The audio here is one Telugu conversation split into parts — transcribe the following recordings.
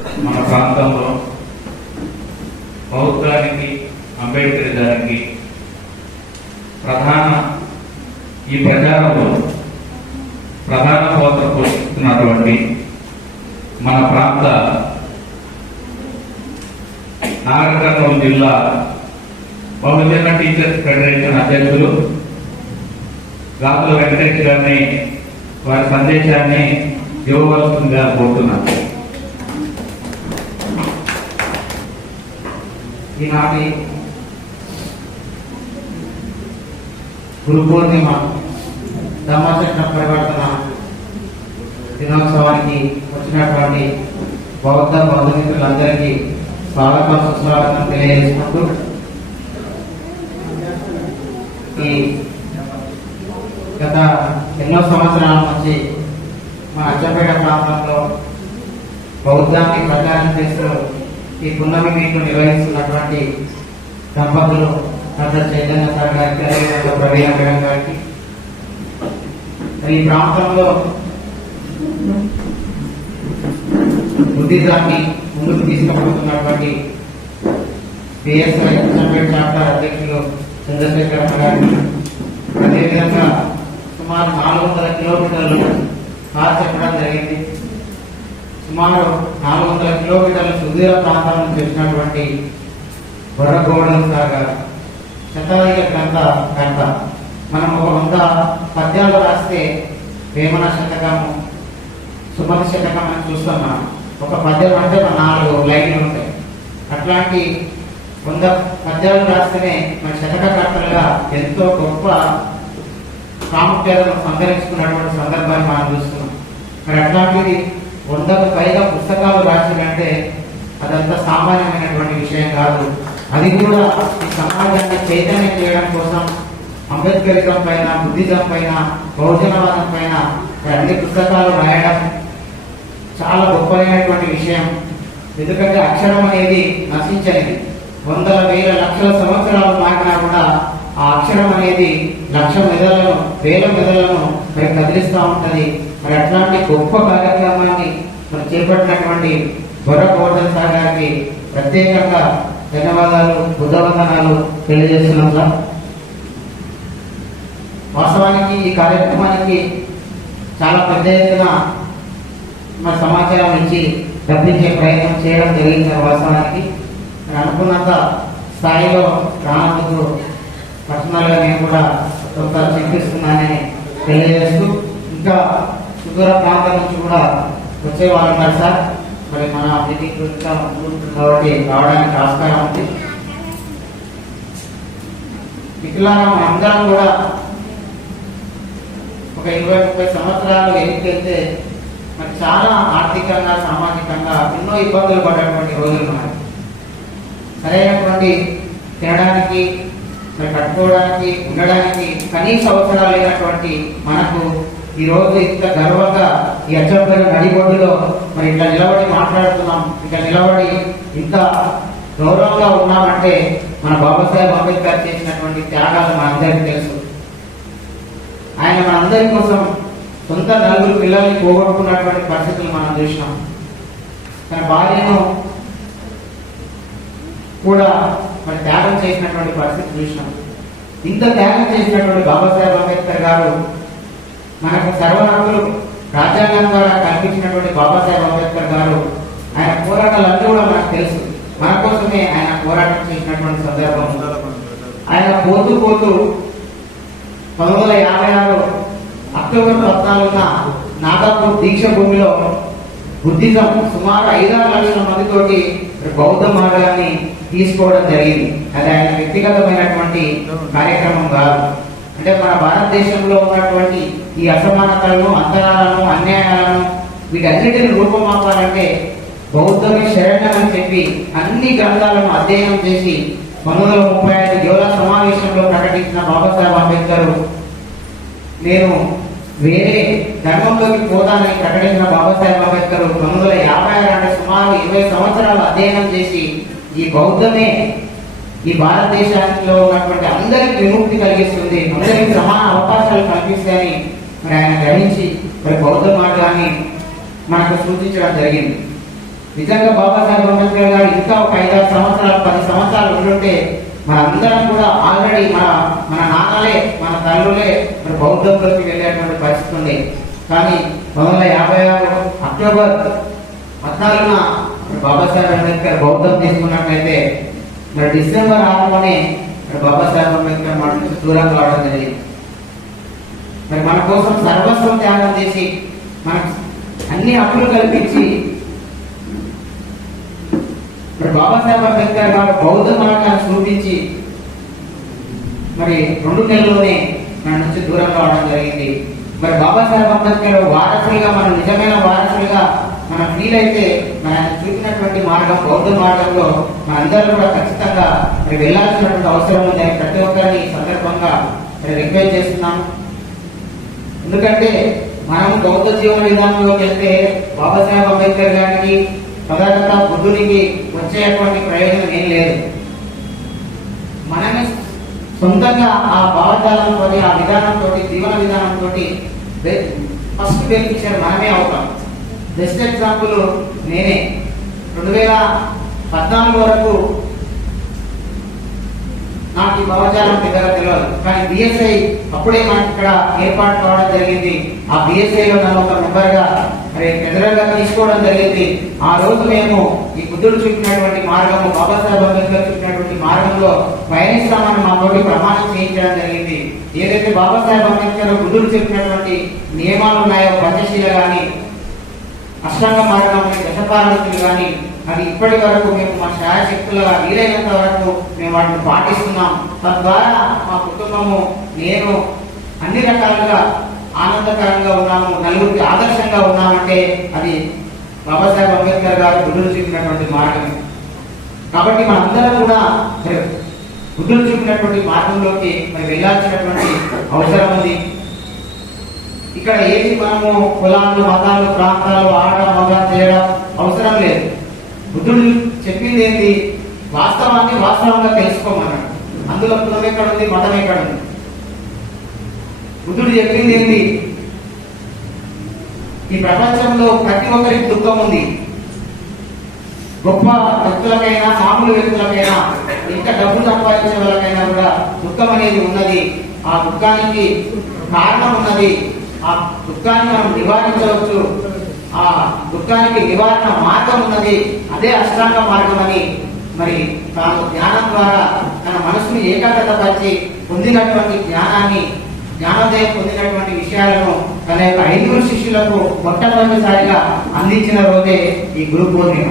మన ప్రాంతంలో బౌద్ధానికి అంబేద్కరిజానికి ఈ ప్రచారంలో ప్రధాన పాత్ర పోషిస్తున్నటువంటి మన ప్రాంత నాగర్ కర్నూలు జిల్లా బహుజన టీచర్స్ ఫెడరేషన్ అధ్యక్షులు గాతుల వెంకటేష్ గారిని వారి సందేశాన్ని ఇవ్వవలసిందిగా కోరుతున్నాను. ఈనాటి గురు పూర్ణిమ ధర్మచక్ర పరివర్తన దినోత్సవానికి వచ్చినటువంటి బౌద్ధ మిత్రులందరికీ స్వాగతం సుస్వాగతం తెలియజేసుకుంటూ ఈ గత ఎన్నో సంవత్సరాల నుంచి మా అచ్చంపేట ప్రాంతంలో బౌద్ధాన్ని ప్రచారం చేస్తూ ఈ పున్నమి మీట్లు నిర్వహిస్తున్నటువంటి దంపతులు డాక్టర్ చైతన్య సార్ గారికి, అదేవిధంగా ప్రవీణ మేడం గారికి, ఈ ప్రాంతంలో బుద్ధిజాన్ని ముందుకు తీసుకుపోతున్నటువంటి పిఎస్ఐ అచ్చంపేట చాప్టర్ అధ్యక్షులు చంద్రశేఖర్ గారికి, అదేవిధంగా సుమారు 400 కిలోమీటర్లు కార్ చెప్పడం జరిగింది. సుమారు 400 కిలోమీటర్ల సుదూర ప్రాంతం నుంచి వచ్చినటువంటి బొర్రగౌడన్ సార్ గారు శతాధిక గ్రంథ మనం ఒక 100 పద్యాలు రాస్తే వేమన శతకము, సుమతి శతకం అని చూస్తున్నాం. ఒక పద్యం అంటే 4 లైన్లు ఉంటాయి. అట్లాంటి 100 పద్యాలు రాస్తేనే మన శతకకర్తలుగా ఎంతో గొప్ప ప్రాముఖ్యతను సంతరించుకున్నటువంటి సందర్భాన్ని మనం చూస్తున్నాం. మరి అట్లాంటిది 100కు పైగా పుస్తకాలు రాసిందంటే అదంతా సామాన్యమైనటువంటి విషయం కాదు. అది కూడా ఈ సమాజాన్ని చైతన్యం చేయడం కోసం అంబేద్కరిజం పైన, బుద్ధిజం పైన, బహుజనవాదం పైన అన్ని పుస్తకాలు రాయడం చాలా గొప్పమైనటువంటి విషయం. ఎందుకంటే అక్షరం అనేది నశించనిది. 100,000 లక్షల సంవత్సరాలు మారినా కూడా ఆ అక్షరం అనేది 1,00,000 మెదళ్లను, 1,000 మెదళ్లను మరి కదిలిస్తూ ఉంటది. మరి అట్లాంటి గొప్ప కార్యక్రమాన్ని మరి చేపట్టినటువంటి బొర్రగౌడన్ సార్ గారికి ప్రత్యేకంగా ధన్యవాదాలు, బుద్ధవందనాలు తెలియజేస్తున్నాం. వాస్తవానికి ఈ కార్యక్రమానికి చాలా పెద్ద ఎత్తున మన సమాచారం ఇచ్చి రప్పించే ప్రయత్నం చేయడం జరిగింది. వాస్తవానికి అనుకున్నంత స్థాయిలో రానందుకు పర్సనల్గా నేను కూడా కొంత చింతిస్తున్నానని తెలియజేస్తూ, ఇంకా సుదూర ప్రాంతం నుంచి కూడా వచ్చే వాళ్ళు ఉన్నారు సార్. మరి మన మీటింగ్ కాబట్టి రావడానికి ఆస్కారం ఉంది. ఇట్లా అందరం కూడా ఒక 20-30 సంవత్సరాలు వెళ్తే మరి చాలా ఆర్థికంగా, సామాజికంగా ఎన్నో ఇబ్బందులు పడేటువంటి రోజులు ఉన్నాయి. సరైనటువంటి తినడానికి, మరి కట్టుకోవడానికి, ఉండడానికి కనీస అవసరాలు లేనటువంటి మనకు ఈ రోజు ఇంత గర్వంగా ఈ అచ్చంపేట నడిబొడ్డులో మరి ఇట్లా నిలబడి మాట్లాడుతున్నాం. ఇట్లా నిలబడి ఇంత గౌరవంగా ఉన్నామంటే మన బాబాసాహెబ్ అంబేద్కర్ చేసినటువంటి త్యాగాలు మనందరికీ తెలుసు. ఆయన మనందరి కోసం సొంత 4 పిల్లల్ని పోగొట్టుకున్నటువంటి పరిస్థితులు మనం చూసినాం. తన భార్యను కూడా మరి త్యాగం చేసినటువంటి పరిస్థితి చూసినాం. ఇంత త్యాగం చేసినటువంటి బాబాసాహెబ్ అంబేద్కర్ గారు మనకు సర్వహక్కులు రాజ్యాంగం ద్వారా కల్పించినటువంటి బాబాసాహెబ్ అంబేద్కర్ గారు ఆయన పోరాటాలన్నీ కూడా మనకు తెలుసు. మన కోసమే ఆయన పోరాటం చేసినటువంటి సందర్భం. ఆయన పోతూ 1956 అక్టోబర్ 14న నాగపూర్ దీక్ష భూమిలో బుద్ధిజం సుమారు 5-6 లక్షల మందితోటి బౌద్ధ మార్గాన్ని తీసుకోవడం జరిగింది. అది ఆయన వ్యక్తిగతమైనటువంటి కార్యక్రమం కాదు. అంటే మన భారతదేశంలో ఉన్నటువంటి ఈ అసమానతలను, అంతరాలను, అన్యాయాలను వీటన్నిటిని రూపమాపాలంటే బౌద్ధమే శరణ్యం అని చెప్పి అన్ని గ్రంథాలను అధ్యయనం చేసి 1935 యోలా సమావేశంలో ప్రకటించిన బాబాసాహెబ్ అంబేద్కర్ నేను వేరే ధర్మంలోకి పోతానని ప్రకటించిన బాబాసాహెబ్ అంబేద్కర్ 1956 అంటే సుమారు 20 సంవత్సరాలు అధ్యయనం చేసి ఈ బౌద్ధమే ఈ భారతదేశంలో ఉన్నటువంటి అందరికి విముక్తి కలిగిస్తుంది, అందరికి సమాన అవకాశాలు కల్పిస్తాయని మరి ఆయన గ్రహించి మరి బౌద్ధ మార్గాన్ని మనకు సూచించడం జరిగింది. నిజంగా బాబాసాహెబ్ అంబేద్కర్ గారు ఇంకా ఒక 5-6 సంవత్సరాలు 10 సంవత్సరాలు ఉండుంటే మనందరం కూడా ఆల్రెడీ మన నాన్నలే మన తల్లులే మరి బౌద్ధంలోకి వెళ్ళేటువంటి పరిస్థితి ఉంది. కానీ 1956 అక్టోబర్ 14న బాబాసాహెబ్ అంబేద్కర్ బౌద్ధం తీసుకున్నట్లయితే మరి డిసెంబర్ 6లోనే మరి బాబాసాహెబ్ అంబేద్కర్ మన నుంచి దూరం కావడం జరిగింది. మరి మన కోసం సర్వస్వం త్యాగం చేసి మనకు అన్ని హక్కులు కల్పించి మరి బాబాసాహెబ్ అంబేద్కర్ గారు బౌద్ధ మార్గాన్ని చూపించి మరి 2 నెలల్లోనే మన నుంచి దూరం కావడం జరిగింది. మరి బాబాసాహెబ్ అంబేద్కర్ వారసులుగా మనం నిజమైన వారసులుగా మనం ఫీల్ అయితే మన చూపినటువంటి మార్గం బౌద్ధ మార్గంలో మనందరూ కూడా ఖచ్చితంగా మరి వెళ్లాల్సినటువంటి అవసరం ఉందని ప్రతి ఒక్కరిని ఈ సందర్భంగా మరి రిక్వెస్ట్ చేస్తున్నాము. ఎందుకంటే మనం బౌద్ధ జీవన విధానంలోకి వెళ్తే బాబాసాహెబ్ అంబేద్కర్ గారికి తదనంతర బుద్ధునికి వచ్చేటువంటి ప్రయోజనం ఏం లేదు. మనమే సొంతంగా ఆ భావజాలంతో ఆ విధానంతో జీవన విధానంతో ఫస్ట్ బెనిఫిషియర్ మనమే అవుతాం. బెస్ట్ ఎగ్జాంపుల్ నేనే 2014 వరకు నాకు ఈ భావజాలం పెద్దగా తెలియదు. కానీ బిఎస్ఐ అప్పుడే మనకి ఇక్కడ ఏర్పాటు కావడం జరిగింది. ఆ బిఎస్ఐలో నన్ను ఒక మెంబర్గా మరి ఫెడరల్గా తీసుకోవడం జరిగింది. ఆ రోజు మేము ఈ బుద్ధుడు చూపినటువంటి మార్గము బాబాసాహెబ్ అంబేద్కర్ చూపినటువంటి మార్గంలో పయనిస్తామని మాతోటి ప్రమాణం చేయించడం జరిగింది. ఏదైతే బాబాసాహెబ్ అంబేద్కర్ బుద్ధుడు చెప్పినటువంటి నియమాలు ఉన్నాయో పంచశీల కానీ అష్టాంగ మార్గం దశపారణతులు కానీ అది ఇప్పటి వరకు మేము మా శాయశక్తులుగా వీలైనంత వరకు మేము వాటిని పాటిస్తున్నాం. తద్వారా మా కుటుంబము నేను అన్ని రకాలుగా ఆనందకరంగా ఉన్నాము, నలుగురికి ఆదర్శంగా ఉన్నామంటే అది బాబాసాహెబ్ అంబేద్కర్ గారు బుద్ధుడు చూపినటువంటి మార్గం. కాబట్టి మనందరం కూడా బుద్ధుడు చూపినటువంటి మార్గంలోకి మరి వెళ్ళాల్సినటువంటి అవసరం ఉంది. ఇక్కడ ఏది మనము కులాలు మతాలు ప్రాంతాలు ఆడ మగ చేయడం అవసరం లేదు. బుద్ధుడు చెప్పింది ఏంటి? వాస్తవాన్ని వాస్తవంగా తెలుసుకోమన్నాడు. అందులో కులం ఎక్కడుంది, మతం ఎక్కడుంది? బుద్ధుడు చెప్పింది ఏంటి? ఈ ప్రపంచంలో ప్రతి ఒక్కరికి దుఃఖం ఉంది. గొప్ప వ్యక్తులకైనా మామూలు వ్యక్తులకైనా ఇంకా డబ్బు సంపాదించే వాళ్ళకైనా కూడా దుఃఖం అనేది ఉన్నది. ఆ దుఃఖానికి కారణం ఉన్నది. ఆ దుఃఖాన్ని మనం నివారించవచ్చు. ఆ దుఃఖానికి నివారణ మార్గం ఉన్నది. అదే అష్టాంగ మార్గం అని మరి తాను జ్ఞానం ద్వారా తన మనసుని ఏకాగ్రత పరిచి పొందినటువంటి జ్ఞానాన్ని జ్ఞానోదయం పొందినటువంటి విషయాలను తన యొక్క 5 శిష్యులకు మొట్టమొదటిసారిగా అందించిన రోజే ఈ గురు పూర్ణిమ.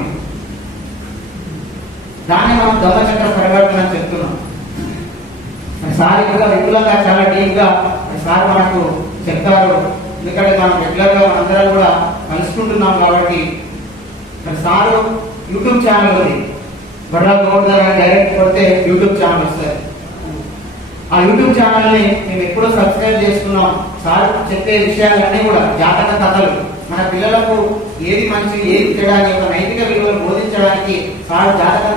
దాన్ని మనం ధర్మచక్ర పరివర్తన చెప్తున్నాం. సార్ కూడా రెగ్యులర్గా చాలా డీప్ గా సార్ మనకు చెప్తారు. ఎందుకంటే మనం రెగ్యులర్ గా మనందరం కూడా కలుసుకుంటున్నాం కాబట్టి. సార్ యూట్యూబ్ ఛానల్ ఉంది, బర్రా గోవర్ధన్ డైరెక్ట్ కొడితే యూట్యూబ్ ఛానల్ వస్తుంది. ఆ యూట్యూబ్ ఛానల్ ని మేము ఎప్పుడూ సబ్స్క్రైబ్ చేసుకున్నాం. సార్ చెప్పే విషయాలన్నీ కూడా జాతక కథలు, మన పిల్లలకు ఏది మంచి ఏది చెడు అని ఒక నైతిక విలువలు బోధించడానికి సార్ జాతక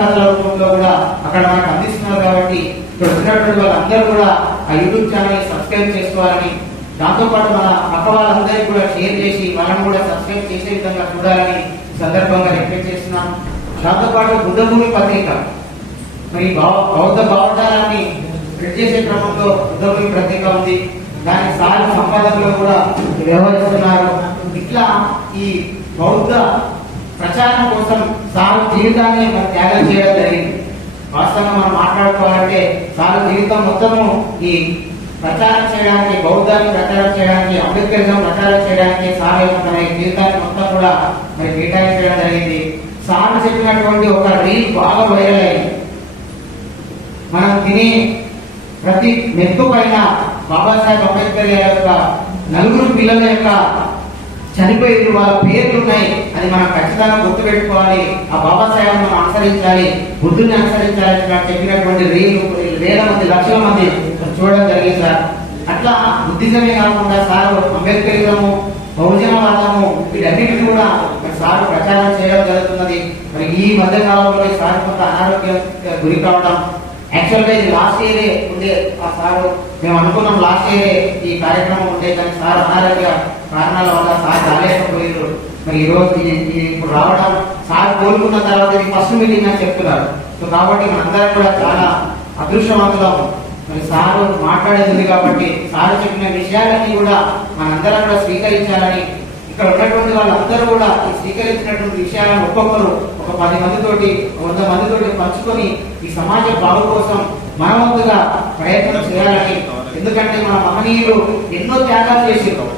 కథల రూపంలో కూడా అక్కడ మనకు అందిస్తున్నారు. కాబట్టి ఇక్కడ వచ్చినటువంటి వాళ్ళందరూ కూడా ఆ యూట్యూబ్ ఛానల్ ని సబ్స్క్రైబ్ చేసుకోవాలని, దాంతోపాటు మన పక్క వాళ్ళందరికీ కూడా షేర్ చేసి వాళ్ళని కూడా సబ్స్క్రైబ్ చేసే విధంగా చూడాలని సందర్భంగా రిక్వెస్ట్ చేస్తున్నాం. దాంతోపాటు బుద్ధభూమి పత్రిక మరి బౌద్ధ భావజాలాన్ని స్ప్రెడ్ చేసే క్రమంలో బుద్ధభూమి పత్రిక ఉంది. దాని సార్ సంపాదనలో కూడా వ్యవహరిస్తున్నారు. ఇట్లా ఈ బౌద్ధ ప్రచారం కోసం సార్ జీవితాన్ని మరి త్యాగం చేయడం జరిగింది. వాస్తవంగా మనం మాట్లాడుకోవాలంటే సార్ జీవితం మొత్తము ఈ ప్రచారం చేయడానికి, బౌద్ధాన్ని ప్రచారం చేయడానికి, అంబేద్కరిజం ప్రచారం చేయడానికి సార్ యొక్క తన జీవితాన్ని మొత్తం కూడా మరి కేటాయించడం జరిగింది. సార్ చెప్పినటువంటి ఒక రీల్ బాగా వైరల్ అయింది. మనం తినే ప్రతి మెత్తు పైన బాబాసాహెబ్ అంబేద్కర్ యొక్క 4 పిల్లల యొక్క చనిపోయి వాళ్ళ పేర్లు ఉన్నాయి. అది మనం ఖచ్చితంగా గుర్తుపెట్టుకోవాలి. ఆ బాబాసాహెబ్ మనం అనుసరించాలి, బుద్ధుని అనుసరించాలి చెప్పినటువంటి వేల మంది లక్షల మంది చూడడం జరిగింది సార్. అట్లా బుద్ధిజమే కాకుండా సార్ అంబేద్కరిజము, బహుజనవాదము వీటన్నిటిని కూడా సార్ ప్రచారం చేయడం జరుగుతున్నది. మరి ఈ మధ్య కాలంలో సార్ కొంత అనారోగ్యం గురి కావడం, యాక్చువల్గా ఇది లాస్ట్ ఇయరే ఉండే ఆ సార్ మేము అనుకున్నాం లాస్ట్ ఇయర్ ఈ కార్యక్రమం ఉండే, కానీ సార్ అనారోగ్య కారణాల వల్ల సార్ రాలేకపోయారు. మరి ఈ రోజు ఇప్పుడు రావడం, సార్ కోలుకున్న తర్వాత ఇది ఫస్ట్ మీటింగ్ అని చెప్తున్నారు. సో కాబట్టి మనందరం కూడా చాలా అదృష్టవంతులం. మరి సారు మాట్లాడేది ఉంది కాబట్టి సారు చెప్పిన విషయాలన్నీ కూడా మనందరం కూడా స్వీకరించాలని, ఇక్కడ ఉన్నటువంటి వాళ్ళందరూ కూడా ఈ స్వీకరించినటువంటి విషయాలను ఒక్కొక్కరు ఒక 10 మందితోటి 100 మందితోటి పంచుకొని ఈ సమాజ బాగు కోసం మనవంతుగా ప్రయత్నం చేయాలని. ఎందుకంటే మన మహనీయులు ఎన్నో త్యాగాలు చేసారు.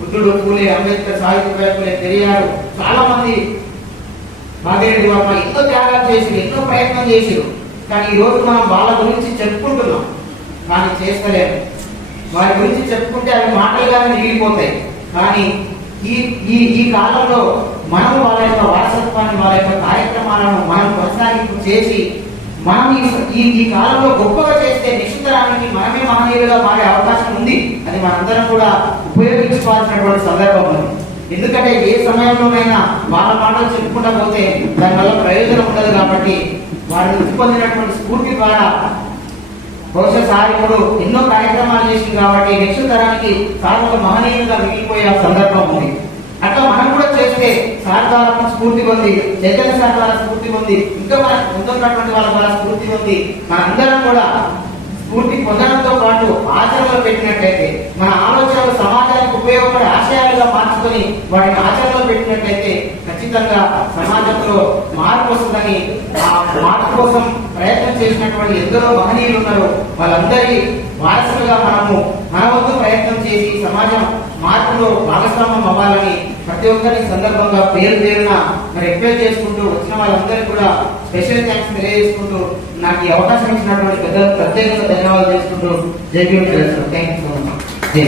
బుద్ధుడు, పూలే, అంబేద్కర్, సావిత్రిబాయి పూలే, పెరియారు, చాలా మంది, భాగ్యరెడ్డి వర్మ ఎన్నో త్యాగాలు చేసి ఎన్నో ప్రయత్నం చేసారు. కానీ ఈ రోజు మనం వాళ్ళ గురించి చెప్పుకుంటున్నాం కానీ చేస్తలేము. వారి గురించి చెప్పుకుంటే అవి మాటలుగానే మిగిలిపోతాయి. కానీ ఈ ఈ ఈ కాలంలో మనం వాళ్ళ యొక్క వారసత్వాన్ని, వాళ్ళ యొక్క కార్యక్రమాలను మనం కొనసాగింపు చేసి మనం ఈ కాలంలో గొప్పగా చేస్తే నిశ్చితరానికి మనమే మహనీయులుగా మారే అవకాశం ఉంది. అది మనందరం కూడా ఉపయోగించుకోవాల్సినటువంటి సందర్భం ఉంది. ఎందుకంటే ఏ సమయంలోనైనా వాళ్ళ మాటలు చెప్పుకుంటా పోతే దానివల్ల ప్రయోజనం ఉండదు. కాబట్టి వారి నుంచి పొందినటువంటి స్ఫూర్తి ద్వారా బహుశా సార్ ఇప్పుడు ఎన్నో కార్యక్రమాలు చేసింది కాబట్టి నెక్స్ట్ తరానికి సార్ ఒక మహనీయులుగా మిగిలిపోయే సందర్భం ఉంది. అట్లా మనం కూడా చేస్తే సార్ ద్వారా స్ఫూర్తి పొంది, చైతన్య సార్ ద్వారా స్ఫూర్తి పొంది, ఇంకా మన ముందున్నటువంటి వాళ్ళ ద్వారా స్ఫూర్తి పొంది మనందరం కూడా స్ఫూర్తి పొందడంతో పాటు ఆచరణలో పెట్టినట్టయితే, మన ఆలోచనలు సమాజానికి ఉపయోగపడే ఆశయాలుగా మార్చుకొని వాటిని ఆచరణలో పెట్టినట్టయితే ఖచ్చితంగా సమాజంలో మార్పు వస్తుందని, ఆ మార్పు కోసం ప్రయత్నం చేసినటువంటి ఎందరో మహనీయులు ఉన్నారు. వాళ్ళందరి వారసులుగా మన వంతు ప్రయత్నం చేసి సమాజం మార్పులో భాగస్వామ్యం అవ్వాలని ప్రతి ఒక్కరి సందర్భంగా పేరు పేరున మరి రిక్వెస్ట్ చేసుకుంటూ, వచ్చిన వాళ్ళందరికీ కూడా స్పెషల్ థ్యాంక్స్ తెలియజేసుకుంటూ, నాకు ఈ అవకాశం ఇచ్చినటువంటి పెద్దలకు ప్రత్యేకంగా ధన్యవాదాలు చేసుకుంటూ జై Bhim. Thank you so much. జై